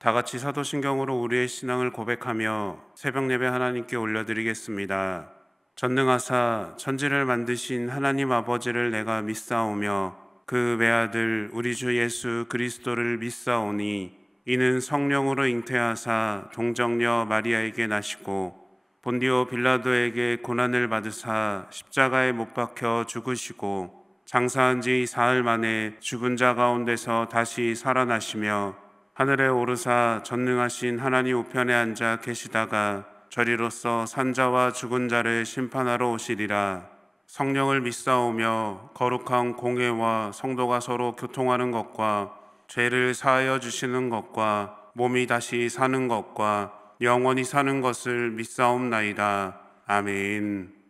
다 같이 사도신경으로 우리의 신앙을 고백하며 새벽 예배 하나님께 올려드리겠습니다. 전능하사 천지를 만드신 하나님 아버지를 내가 믿사오며 그 외아들 우리 주 예수 그리스도를 믿사오니 이는 성령으로 잉태하사 동정녀 마리아에게 나시고 본디오 빌라도에게 고난을 받으사 십자가에 못 박혀 죽으시고 장사한 지 사흘 만에 죽은 자 가운데서 다시 살아나시며 하늘에 오르사 전능하신 하나님 우편에 앉아 계시다가 저리로서 산자와 죽은 자를 심판하러 오시리라. 성령을 믿사오며 거룩한 공회와 성도가 서로 교통하는 것과 죄를 사하여 주시는 것과 몸이 다시 사는 것과 영원히 사는 것을 믿사옵나이다. 아멘.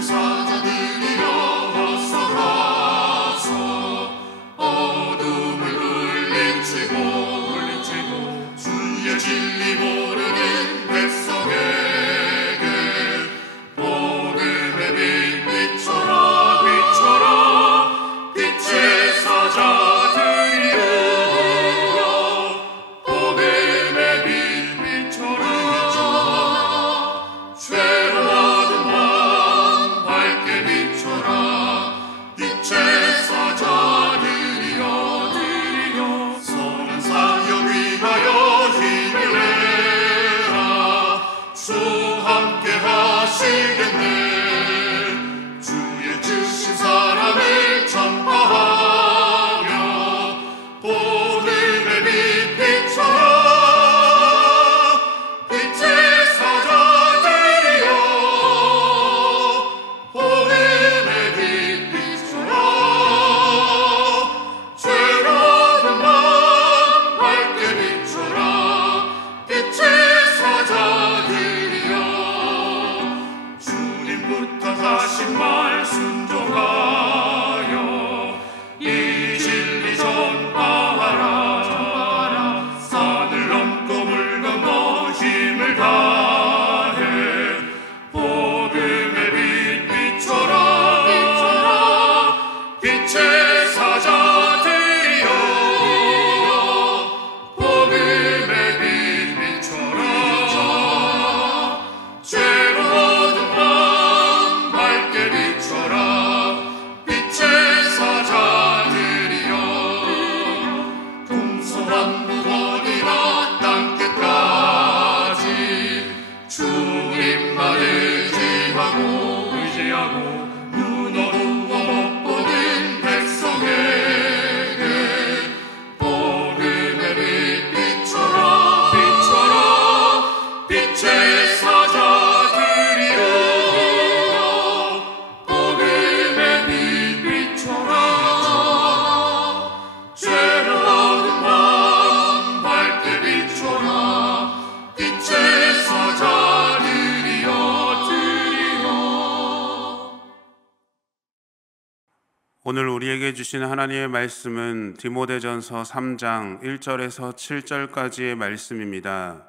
사자들이여 어서 가서 어둠을 물리치고 주의 진리 모르는 백성에게 복음의 빛 비춰라 빛의 사자들이여 복음의 빛 비춰라 빛의 사자들이여 선한 사역 위하여 힘을 내라. 주 함께 하시겠네. 주의 지신 사랑을 전파하며 복음의 빛 비춰라. 빛의 사자들이여 복음의 빛 하신 말 순종하여 이 진리 전파하라. 산을 넘고 물 건너 힘을 다해 복음의 빛 비춰라. 빛의 사자들이여 복음의 빛 비춰라. 빛의 사자들이여 동서남북 어디나 땅끝까지 주님만 의지하고 눈 어두워 못 보는 백성에게 복음의 빛 비춰라. 빛의 사자들이여 복음의 빛 비춰라. 죄로 어두운 밤 밝게 비춰라. 빛의 사자들이여 오늘 우리에게 주신 하나님의 말씀은 디모데전서 3장 1절에서 7절까지의 말씀입니다.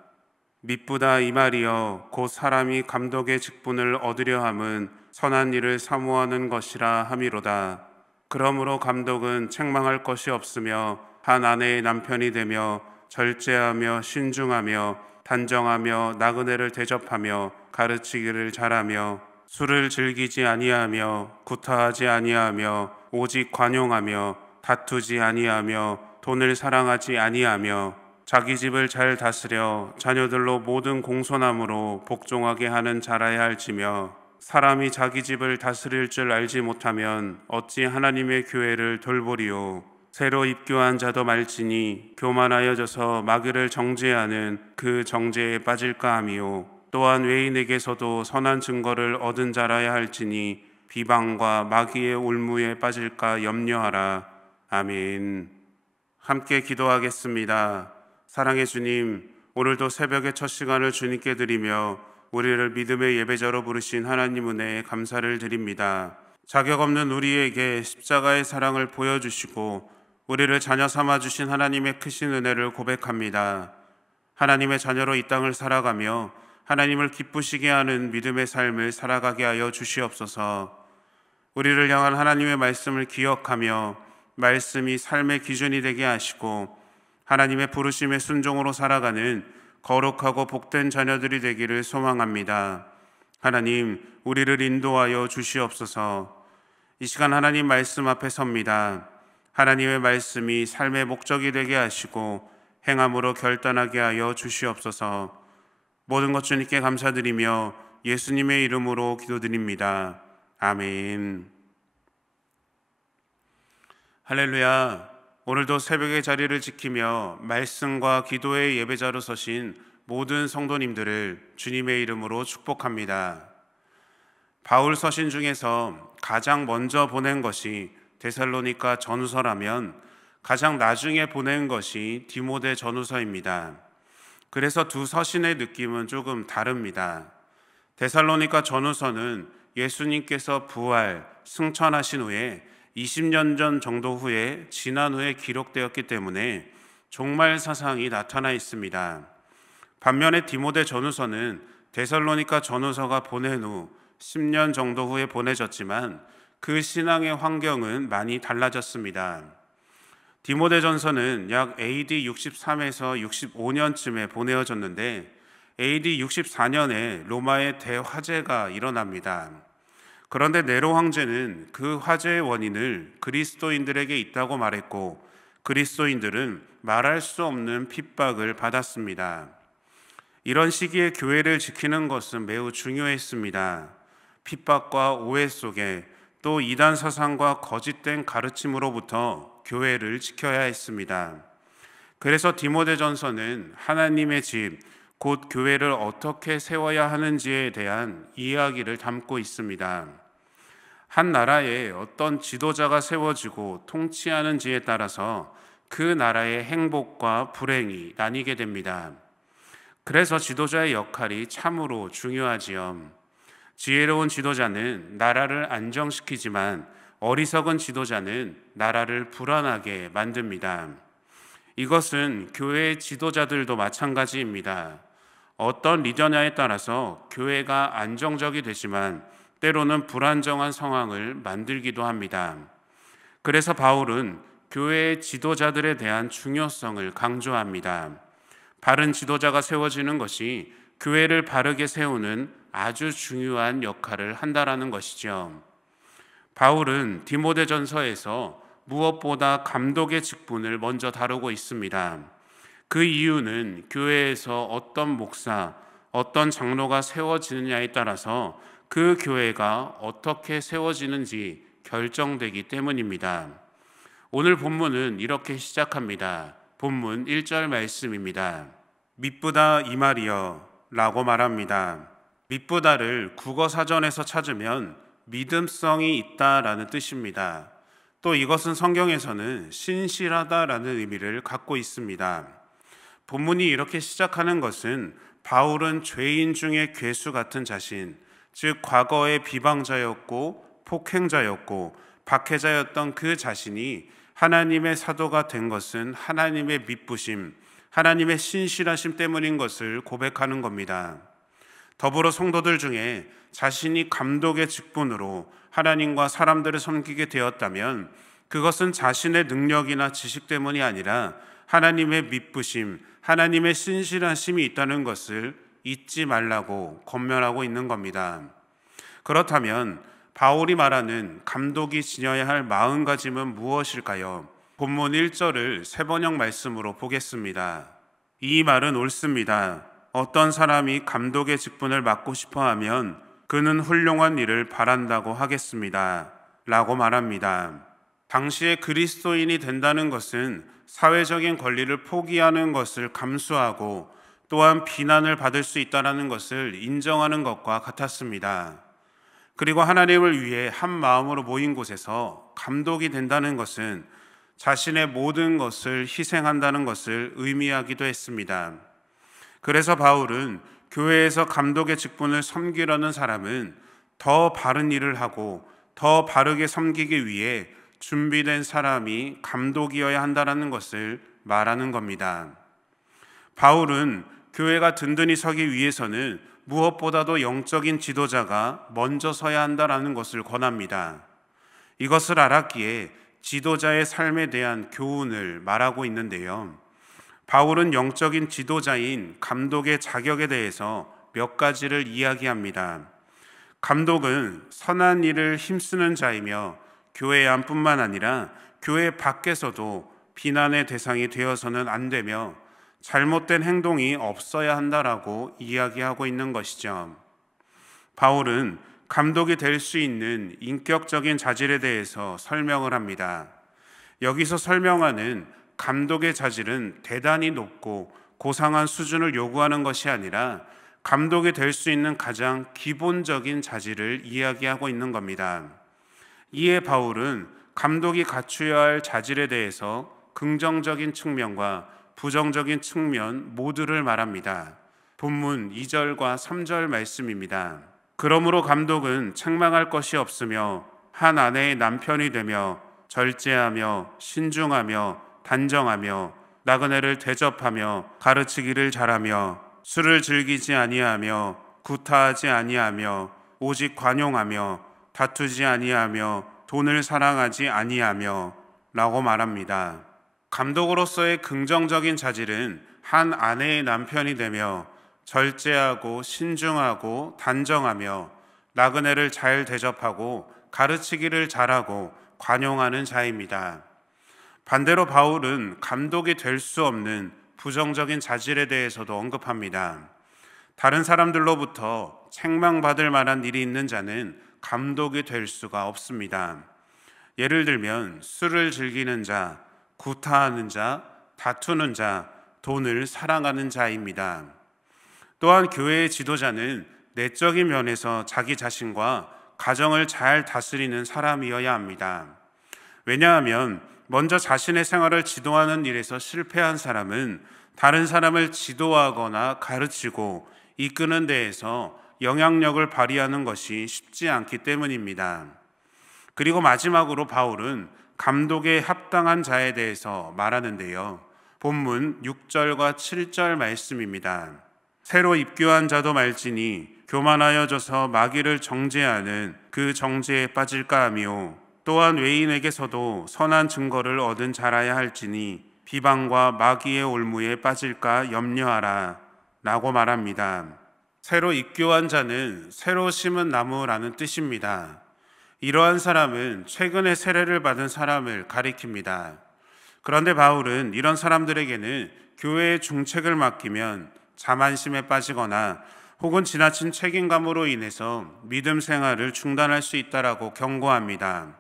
미쁘다 이 말이여 곧 사람이 감독의 직분을 얻으려 함은 선한 일을 사모하는 것이라 함이로다. 그러므로 감독은 책망할 것이 없으며 한 아내의 남편이 되며 절제하며 신중하며 단정하며 나그네를 대접하며 가르치기를 잘하며 술을 즐기지 아니하며 구타하지 아니하며 오직 관용하며 다투지 아니하며 돈을 사랑하지 아니하며 자기 집을 잘 다스려 자녀들로 모든 공손함으로 복종하게 하는 자라야 할지며 사람이 자기 집을 다스릴 줄 알지 못하면 어찌 하나님의 교회를 돌보리요. 새로 입교한 자도 말지니 교만하여져서 마귀를 정죄하는 그 정죄에 빠질까 하미요. 또한 외인에게서도 선한 증거를 얻은 자라야 할지니 비방과 마귀의 올무에 빠질까 염려하라. 아멘. 함께 기도하겠습니다. 사랑의 주님, 오늘도 새벽의 첫 시간을 주님께 드리며 우리를 믿음의 예배자로 부르신 하나님 은혜에 감사를 드립니다. 자격 없는 우리에게 십자가의 사랑을 보여주시고 우리를 자녀 삼아주신 하나님의 크신 은혜를 고백합니다. 하나님의 자녀로 이 땅을 살아가며 하나님을 기쁘시게 하는 믿음의 삶을 살아가게 하여 주시옵소서. 우리를 향한 하나님의 말씀을 기억하며 말씀이 삶의 기준이 되게 하시고 하나님의 부르심의 순종으로 살아가는 거룩하고 복된 자녀들이 되기를 소망합니다. 하나님, 우리를 인도하여 주시옵소서. 이 시간 하나님 말씀 앞에 섭니다. 하나님의 말씀이 삶의 목적이 되게 하시고 행함으로 결단하게 하여 주시옵소서. 모든 것 주님께 감사드리며 예수님의 이름으로 기도드립니다. 아멘. 할렐루야. 오늘도 새벽의 자리를 지키며 말씀과 기도의 예배자로 서신 모든 성도님들을 주님의 이름으로 축복합니다. 바울 서신 중에서 가장 먼저 보낸 것이 데살로니가 전후서라면 가장 나중에 보낸 것이 디모데 전후서입니다. 그래서 두 서신의 느낌은 조금 다릅니다. 데살로니가 전후서는 예수님께서 부활, 승천하신 후에 20년 전 정도 후에 지난 후에 기록되었기 때문에 종말 사상이 나타나 있습니다. 반면에 디모데 전후서는 데살로니가 전후서가 보낸 후 10년 정도 후에 보내졌지만 그 신앙의 환경은 많이 달라졌습니다. 디모데 전서는 약 AD 63에서 65년쯤에 보내어졌는데 AD 64년에 로마의 대화재가 일어납니다. 그런데 네로 황제는 그 화재의 원인을 그리스도인들에게 있다고 말했고 그리스도인들은 말할 수 없는 핍박을 받았습니다. 이런 시기에 교회를 지키는 것은 매우 중요했습니다. 핍박과 오해 속에 또 이단 사상과 거짓된 가르침으로부터 교회를 지켜야 했습니다. 그래서 디모데전서는 하나님의 집, 곧 교회를 어떻게 세워야 하는지에 대한 이야기를 담고 있습니다. 한 나라에 어떤 지도자가 세워지고 통치하는지에 따라서 그 나라의 행복과 불행이 나뉘게 됩니다. 그래서 지도자의 역할이 참으로 중요하지요. 지혜로운 지도자는 나라를 안정시키지만 어리석은 지도자는 나라를 불안하게 만듭니다. 이것은 교회의 지도자들도 마찬가지입니다. 어떤 리더냐에 따라서 교회가 안정적이 되지만 때로는 불안정한 상황을 만들기도 합니다. 그래서 바울은 교회의 지도자들에 대한 중요성을 강조합니다. 바른 지도자가 세워지는 것이 교회를 바르게 세우는 아주 중요한 역할을 한다라는 것이죠. 바울은 디모데전서에서 무엇보다 감독의 직분을 먼저 다루고 있습니다. 그 이유는 교회에서 어떤 목사, 어떤 장로가 세워지느냐에 따라서 그 교회가 어떻게 세워지는지 결정되기 때문입니다. 오늘 본문은 이렇게 시작합니다. 본문 1절 말씀입니다. 미쁘다 이 말이여 라고 말합니다. 미쁘다를 국어사전에서 찾으면 믿음성이 있다라는 뜻입니다. 또 이것은 성경에서는 신실하다라는 의미를 갖고 있습니다. 본문이 이렇게 시작하는 것은 바울은 죄인 중에 괴수 같은 자신, 즉 과거의 비방자였고 폭행자였고 박해자였던 그 자신이 하나님의 사도가 된 것은 하나님의 미쁘심, 하나님의 신실하심 때문인 것을 고백하는 겁니다. 더불어 성도들 중에 자신이 감독의 직분으로 하나님과 사람들을 섬기게 되었다면 그것은 자신의 능력이나 지식 때문이 아니라 하나님의 미쁘심, 하나님의 신실하심이 있다는 것을 잊지 말라고 권면하고 있는 겁니다. 그렇다면 바울이 말하는 감독이 지녀야 할 마음가짐은 무엇일까요? 본문 1절을 세번역 말씀으로 보겠습니다. 이 말은 옳습니다. 어떤 사람이 감독의 직분을 맡고 싶어 하면 그는 훌륭한 일을 바란다고 하겠습니다. 라고 말합니다. 당시에 그리스도인이 된다는 것은 사회적인 권리를 포기하는 것을 감수하고 또한 비난을 받을 수 있다는 것을 인정하는 것과 같았습니다. 그리고 하나님을 위해 한 마음으로 모인 곳에서 감독이 된다는 것은 자신의 모든 것을 희생한다는 것을 의미하기도 했습니다. 그래서 바울은 교회에서 감독의 직분을 섬기려는 사람은 더 바른 일을 하고 더 바르게 섬기기 위해 준비된 사람이 감독이어야 한다는 것을 말하는 겁니다. 바울은 교회가 든든히 서기 위해서는 무엇보다도 영적인 지도자가 먼저 서야 한다라는 것을 권합니다. 이것을 알았기에 지도자의 삶에 대한 교훈을 말하고 있는데요. 바울은 영적인 지도자인 감독의 자격에 대해서 몇 가지를 이야기합니다. 감독은 선한 일을 힘쓰는 자이며 교회 안뿐만 아니라 교회 밖에서도 비난의 대상이 되어서는 안 되며 잘못된 행동이 없어야 한다라고 이야기하고 있는 것이죠. 바울은 감독이 될 수 있는 인격적인 자질에 대해서 설명을 합니다. 여기서 설명하는 감독의 자질은 대단히 높고 고상한 수준을 요구하는 것이 아니라 감독이 될 수 있는 가장 기본적인 자질을 이야기하고 있는 겁니다. 이에 바울은 감독이 갖추어야 할 자질에 대해서 긍정적인 측면과 부정적인 측면 모두를 말합니다. 본문 2절과 3절 말씀입니다. 그러므로 감독은 책망할 것이 없으며 한 아내의 남편이 되며 절제하며 신중하며 단정하며 나그네를 대접하며 가르치기를 잘하며 술을 즐기지 아니하며 구타하지 아니하며 오직 관용하며 다투지 아니하며 돈을 사랑하지 아니하며 라고 말합니다. 감독으로서의 긍정적인 자질은 한 아내의 남편이 되며 절제하고 신중하고 단정하며 나그네를 잘 대접하고 가르치기를 잘하고 관용하는 자입니다. 반대로 바울은 감독이 될 수 없는 부정적인 자질에 대해서도 언급합니다. 다른 사람들로부터 책망받을 만한 일이 있는 자는 감독이 될 수가 없습니다. 예를 들면 술을 즐기는 자, 구타하는 자, 다투는 자, 돈을 사랑하는 자입니다. 또한 교회의 지도자는 내적인 면에서 자기 자신과 가정을 잘 다스리는 사람이어야 합니다. 왜냐하면 먼저 자신의 생활을 지도하는 일에서 실패한 사람은 다른 사람을 지도하거나 가르치고 이끄는 데에서 영향력을 발휘하는 것이 쉽지 않기 때문입니다. 그리고 마지막으로 바울은 감독에 합당한 자에 대해서 말하는데요. 본문 6절과 7절 말씀입니다. 새로 입교한 자도 말지니 교만하여져서 마귀를 정죄하는 그 정죄에 빠질까 하며 또한 외인에게서도 선한 증거를 얻은 자라야 할지니 비방과 마귀의 올무에 빠질까 염려하라 라고 말합니다. 새로 입교한 자는 새로 심은 나무라는 뜻입니다. 이러한 사람은 최근에 세례를 받은 사람을 가리킵니다. 그런데 바울은 이런 사람들에게는 교회의 중책을 맡기면 자만심에 빠지거나 혹은 지나친 책임감으로 인해서 믿음 생활을 중단할 수 있다라고 경고합니다.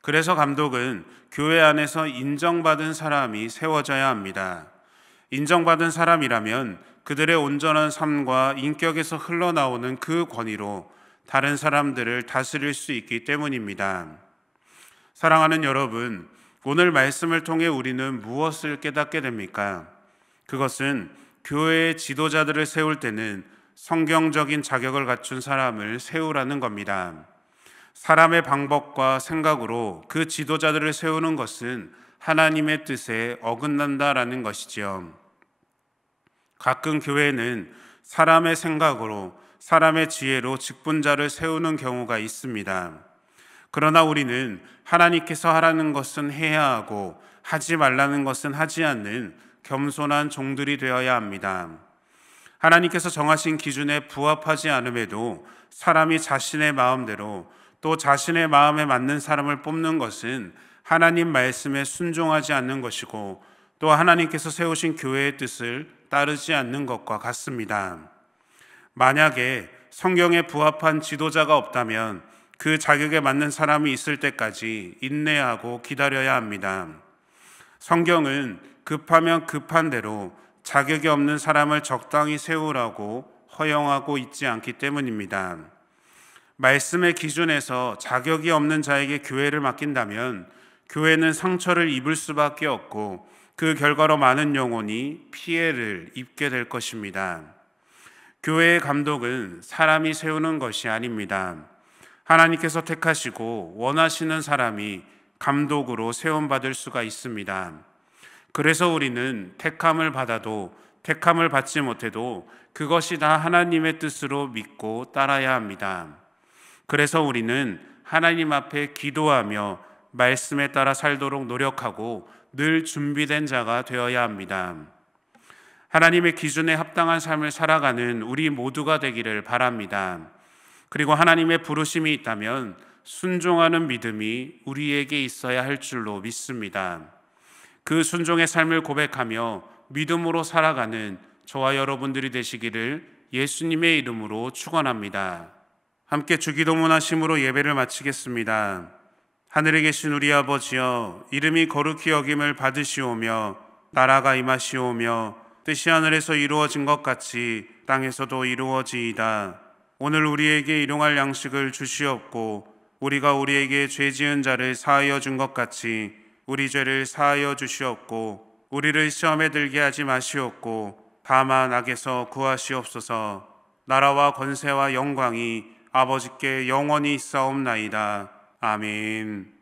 그래서 감독은 교회 안에서 인정받은 사람이 세워져야 합니다. 인정받은 사람이라면 그들의 온전한 삶과 인격에서 흘러나오는 그 권위로 다른 사람들을 다스릴 수 있기 때문입니다. 사랑하는 여러분, 오늘 말씀을 통해 우리는 무엇을 깨닫게 됩니까? 그것은 교회의 지도자들을 세울 때는 성경적인 자격을 갖춘 사람을 세우라는 겁니다. 사람의 방법과 생각으로 그 지도자들을 세우는 것은 하나님의 뜻에 어긋난다라는 것이지요. 가끔 교회는 사람의 생각으로 사람의 지혜로 직분자를 세우는 경우가 있습니다. 그러나 우리는 하나님께서 하라는 것은 해야 하고 하지 말라는 것은 하지 않는 겸손한 종들이 되어야 합니다. 하나님께서 정하신 기준에 부합하지 않음에도 사람이 자신의 마음대로 또 자신의 마음에 맞는 사람을 뽑는 것은 하나님 말씀에 순종하지 않는 것이고 또 하나님께서 세우신 교회의 뜻을 따르지 않는 것과 같습니다. 만약에 성경에 부합한 지도자가 없다면 그 자격에 맞는 사람이 있을 때까지 인내하고 기다려야 합니다. 성경은 급하면 급한 대로 자격이 없는 사람을 적당히 세우라고 허용하고 있지 않기 때문입니다. 말씀의 기준에서 자격이 없는 자에게 교회를 맡긴다면 교회는 상처를 입을 수밖에 없고 그 결과로 많은 영혼이 피해를 입게 될 것입니다. 교회의 감독은 사람이 세우는 것이 아닙니다. 하나님께서 택하시고 원하시는 사람이 감독으로 세움받을 수가 있습니다. 그래서 우리는 택함을 받아도 택함을 받지 못해도 그것이 다 하나님의 뜻으로 믿고 따라야 합니다. 그래서 우리는 하나님 앞에 기도하며 말씀에 따라 살도록 노력하고 늘 준비된 자가 되어야 합니다. 하나님의 기준에 합당한 삶을 살아가는 우리 모두가 되기를 바랍니다. 그리고 하나님의 부르심이 있다면 순종하는 믿음이 우리에게 있어야 할 줄로 믿습니다. 그 순종의 삶을 고백하며 믿음으로 살아가는 저와 여러분들이 되시기를 예수님의 이름으로 축원합니다. 함께 주기도문 하심으로 예배를 마치겠습니다. 하늘에 계신 우리 아버지여, 이름이 거룩히 여김을 받으시오며 나라가 임하시오며 뜻이 하늘에서 이루어진 것 같이 땅에서도 이루어지이다. 오늘 우리에게 일용할 양식을 주시옵고 우리가 우리에게 죄 지은 자를 사하여 준 것 같이 우리 죄를 사하여 주시옵고 우리를 시험에 들게 하지 마시옵고 다만 악에서 구하시옵소서. 나라와 권세와 영광이 아버지께 영원히 있사옵나이다. 아멘.